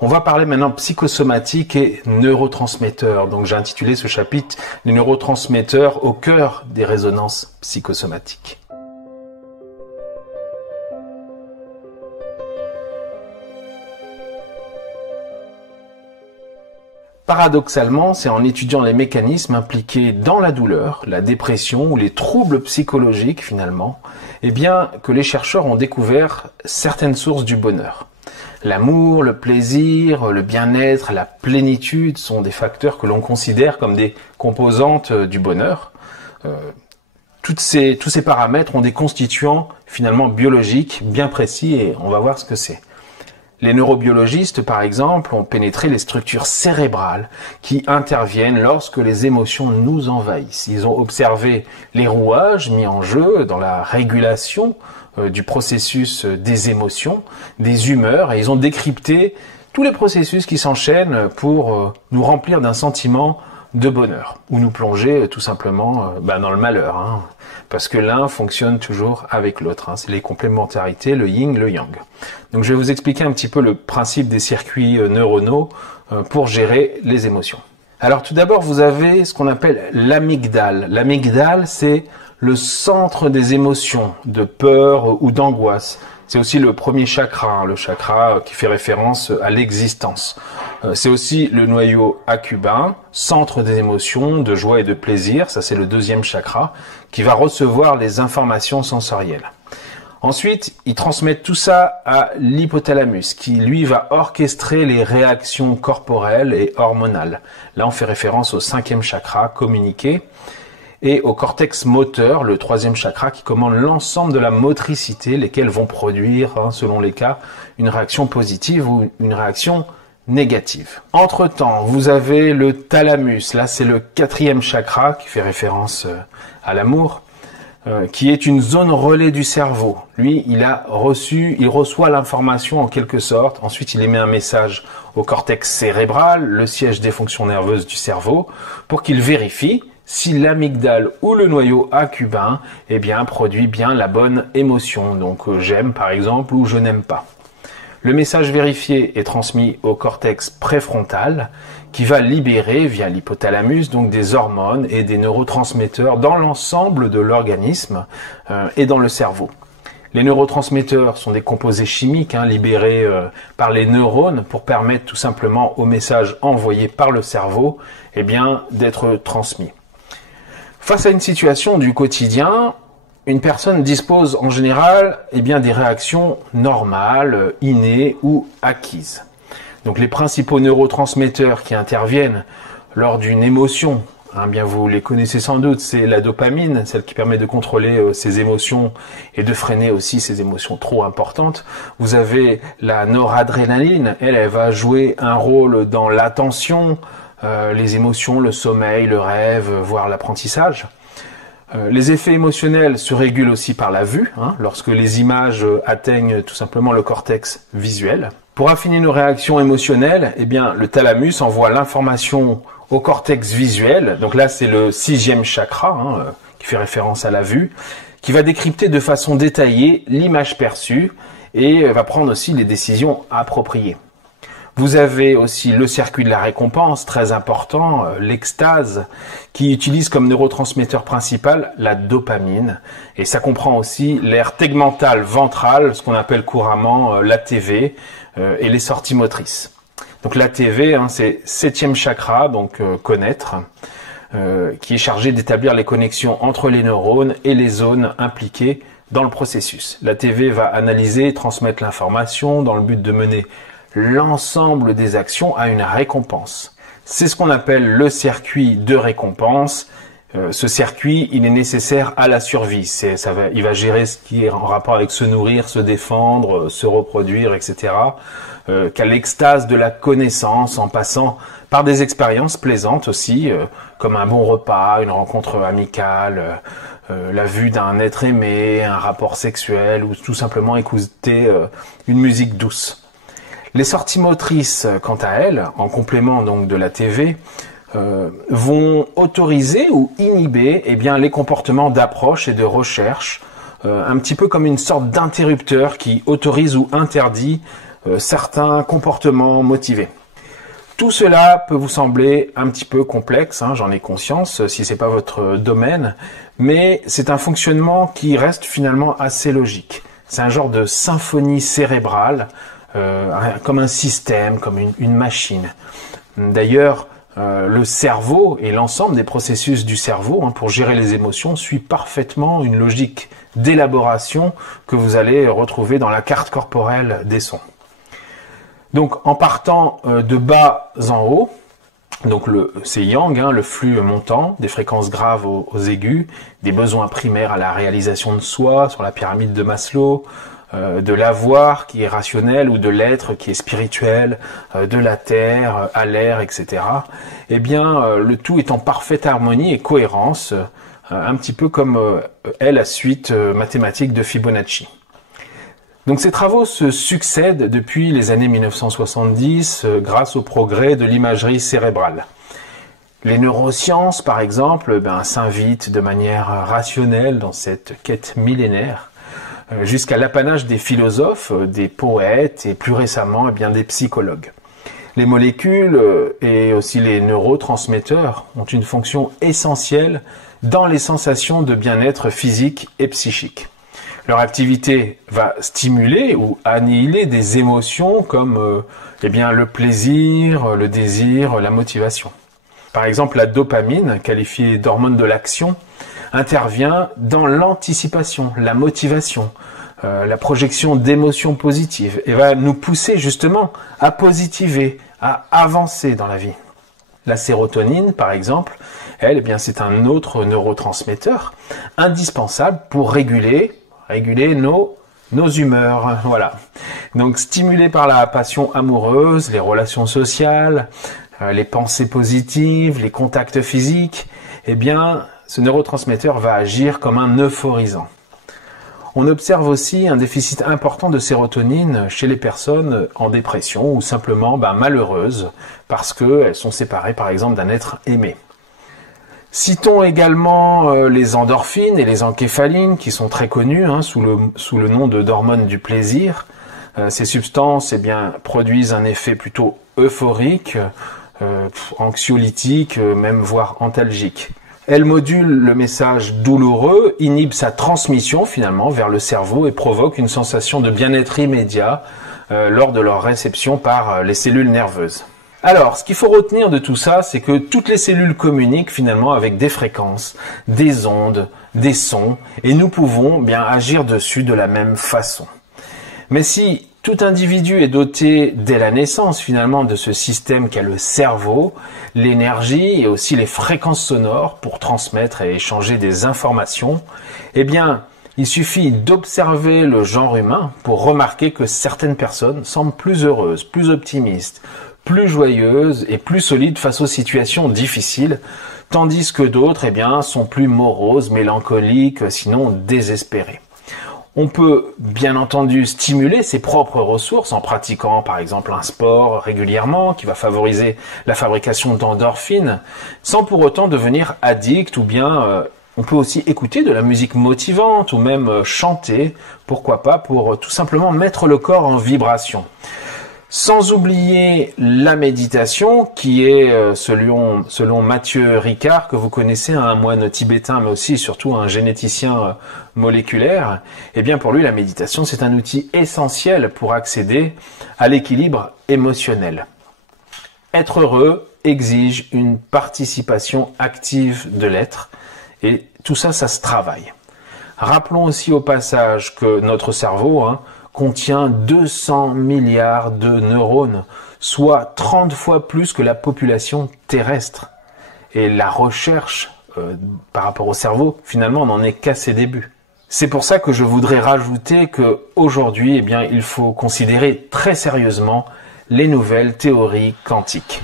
On va parler maintenant psychosomatique et neurotransmetteurs. Donc j'ai intitulé ce chapitre « Les neurotransmetteurs au cœur des résonances psychosomatiques ». Paradoxalement, c'est en étudiant les mécanismes impliqués dans la douleur, la dépression ou les troubles psychologiques finalement, que les chercheurs ont découvert certaines sources du bonheur. L'amour, le plaisir, le bien-être, la plénitude sont des facteurs que l'on considère comme des composantes du bonheur. Tous ces paramètres ont des constituants finalement biologiques bien précis et on va voir ce que c'est. Les neurobiologistes, par exemple, ont pénétré les structures cérébrales qui interviennent lorsque les émotions nous envahissent. Ils ont observé les rouages mis en jeu dans la régulation du processus des émotions, des humeurs, et ils ont décrypté tous les processus qui s'enchaînent pour nous remplir d'un sentiment de bonheur, ou nous plonger tout simplement dans le malheur, parce que l'un fonctionne toujours avec l'autre. C'est les complémentarités, le yin, le yang. Donc je vais vous expliquer un petit peu le principe des circuits neuronaux pour gérer les émotions. Alors tout d'abord, vous avez ce qu'on appelle l'amygdale. L'amygdale, c'est le centre des émotions, de peur ou d'angoisse. C'est aussi le premier chakra, le chakra qui fait référence à l'existence. C'est aussi le noyau accubain, centre des émotions, de joie et de plaisir. Ça, c'est le deuxième chakra qui va recevoir les informations sensorielles. Ensuite, ils transmettent tout ça à l'hypothalamus qui, lui, va orchestrer les réactions corporelles et hormonales. Là, on fait référence au cinquième chakra, communiquer, et au cortex moteur, le troisième chakra, qui commande l'ensemble de la motricité, lesquels vont produire, selon les cas, une réaction positive ou une réaction négative. Entre-temps, vous avez le thalamus, là c'est le quatrième chakra, qui fait référence à l'amour, qui est une zone relais du cerveau. Lui, il reçoit l'information en quelque sorte, ensuite il émet un message au cortex cérébral, le siège des fonctions nerveuses du cerveau, pour qu'il vérifie si l'amygdale ou le noyau accubain produit bien la bonne émotion. Donc j'aime par exemple ou je n'aime pas. Le message vérifié est transmis au cortex préfrontal qui va libérer via l'hypothalamus donc des hormones et des neurotransmetteurs dans l'ensemble de l'organisme et dans le cerveau. Les neurotransmetteurs sont des composés chimiques libérés par les neurones pour permettre tout simplement au message envoyé par le cerveau d'être transmis. Face à une situation du quotidien, une personne dispose en général des réactions normales, innées ou acquises. Donc les principaux neurotransmetteurs qui interviennent lors d'une émotion, vous les connaissez sans doute, c'est la dopamine, celle qui permet de contrôler ses émotions et de freiner aussi ces émotions trop importantes. Vous avez la noradrénaline, elle va jouer un rôle dans l'attention, les émotions, le sommeil, le rêve, voire l'apprentissage. Les effets émotionnels se régulent aussi par la vue, lorsque les images atteignent tout simplement le cortex visuel. Pour affiner nos réactions émotionnelles, le thalamus envoie l'information au cortex visuel, donc là c'est le sixième chakra, qui fait référence à la vue, qui va décrypter de façon détaillée l'image perçue et va prendre aussi les décisions appropriées. Vous avez aussi le circuit de la récompense, très important, l'extase, qui utilise comme neurotransmetteur principal la dopamine. Et ça comprend aussi l'aire tegmentale ventrale, ce qu'on appelle couramment l'ATV, et les sorties motrices. Donc l'ATV, c'est septième chakra, donc connaître, qui est chargé d'établir les connexions entre les neurones et les zones impliquées dans le processus. L'ATV va analyser et transmettre l'information dans le but de mener l'ensemble des actions à une récompense. C'est ce qu'on appelle le circuit de récompense. Ce circuit, il est nécessaire à la survie. Il va gérer ce qui est en rapport avec se nourrir, se défendre, se reproduire, etc. Qu'à l'extase de la connaissance, en passant par des expériences plaisantes aussi, comme un bon repas, une rencontre amicale, la vue d'un être aimé, un rapport sexuel, ou tout simplement écouter une musique douce. Les sorties motrices, quant à elles, en complément donc de la TV, vont autoriser ou inhiber les comportements d'approche et de recherche, un petit peu comme une sorte d'interrupteur qui autorise ou interdit certains comportements motivés. Tout cela peut vous sembler un petit peu complexe, hein, j'en ai conscience, si c'est pas votre domaine, mais c'est un fonctionnement qui reste finalement assez logique. C'est un genre de symphonie cérébrale, comme un système, comme une machine. D'ailleurs, le cerveau et l'ensemble des processus du cerveau, hein, pour gérer les émotions, suit parfaitement une logique d'élaboration que vous allez retrouver dans la carte corporelle des sons. Donc en partant de bas en haut, donc c'est yang, hein, le flux montant, des fréquences graves aux aigus, des besoins primaires à la réalisation de soi sur la pyramide de Maslow, de l'avoir qui est rationnel ou de l'être qui est spirituel, de la terre à l'air, etc. Eh bien, le tout est en parfaite harmonie et cohérence, un petit peu comme est la suite mathématique de Fibonacci. Donc ces travaux se succèdent depuis les années 1970 grâce au progrès de l'imagerie cérébrale. Les neurosciences, par exemple, s'invitent de manière rationnelle dans cette quête millénaire, jusqu'à l'apanage des philosophes, des poètes et plus récemment des psychologues. Les molécules et aussi les neurotransmetteurs ont une fonction essentielle dans les sensations de bien-être physique et psychique. Leur activité va stimuler ou annihiler des émotions comme le plaisir, le désir, la motivation. Par exemple, la dopamine, qualifiée d'hormone de l'action, intervient dans l'anticipation, la motivation, la projection d'émotions positives et va nous pousser justement à positiver, à avancer dans la vie. La sérotonine, par exemple, elle, c'est un autre neurotransmetteur indispensable pour réguler nos humeurs, voilà. Donc stimulé par la passion amoureuse, les relations sociales, les pensées positives, les contacts physiques, ce neurotransmetteur va agir comme un euphorisant. On observe aussi un déficit important de sérotonine chez les personnes en dépression ou simplement malheureuses parce qu'elles sont séparées par exemple d'un être aimé. Citons également les endorphines et les encéphalines qui sont très connues sous le nom d'hormones du plaisir. Ces substances produisent un effet plutôt euphorique, anxiolytique, même voire antalgique. Elles modulent le message douloureux, inhibent sa transmission finalement vers le cerveau et provoquent une sensation de bien-être immédiat lors de leur réception par les cellules nerveuses. Alors, ce qu'il faut retenir de tout ça, c'est que toutes les cellules communiquent finalement avec des fréquences, des ondes, des sons, et nous pouvons agir dessus de la même façon. Mais si tout individu est doté dès la naissance finalement de ce système qu'est le cerveau, l'énergie et aussi les fréquences sonores pour transmettre et échanger des informations, il suffit d'observer le genre humain pour remarquer que certaines personnes semblent plus heureuses, plus optimistes, plus joyeuses et plus solides face aux situations difficiles, tandis que d'autres sont plus moroses, mélancoliques, sinon désespérées. On peut bien entendu stimuler ses propres ressources en pratiquant par exemple un sport régulièrement qui va favoriser la fabrication d'endorphines sans pour autant devenir addict ou on peut aussi écouter de la musique motivante ou même chanter, pourquoi pas, pour tout simplement mettre le corps en vibration. Sans oublier la méditation qui est, selon Mathieu Ricard, que vous connaissez, un moine tibétain mais aussi surtout un généticien moléculaire, pour lui la méditation c'est un outil essentiel pour accéder à l'équilibre émotionnel. Être heureux exige une participation active de l'être et tout ça, ça se travaille. Rappelons aussi au passage que notre cerveau contient 200 milliards de neurones, soit 30 fois plus que la population terrestre. Et la recherche par rapport au cerveau, finalement, n'en est qu'à ses débuts. C'est pour ça que je voudrais rajouter qu'aujourd'hui, il faut considérer très sérieusement les nouvelles théories quantiques.